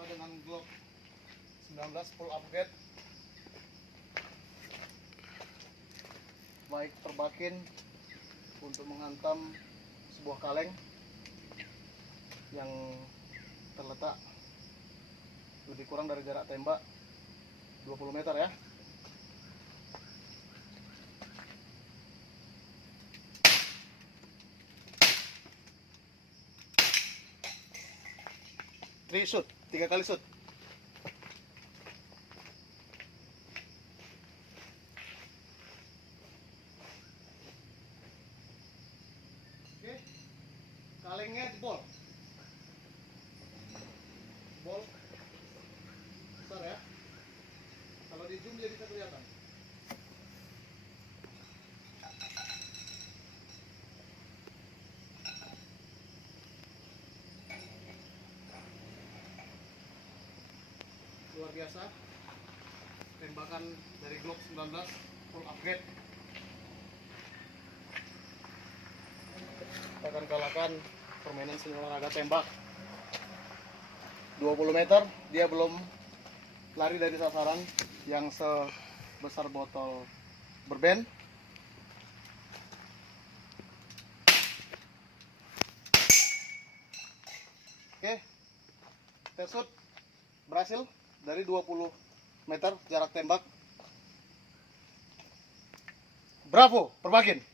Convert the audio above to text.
jumpa dengan Glock 19 full upgrade. Baik terbakin untuk menghantam sebuah kaleng yang terletak lebih kurang dari jarak tembak 20 meter ya. Three shoot, 3 kali shoot. Oke, kalengnya jebol. Bol besar ya. Kalau di zoom dia bisa kelihatan. Luar biasa. Tembakan dari Glock 19 full upgrade. Kita akan kalahkan permainan seni olahraga tembak 20 meter. Dia belum lari dari sasaran yang sebesar botol berben. Oke, test shoot berhasil dari 20 meter jarak tembak. Bravo, Perbakin.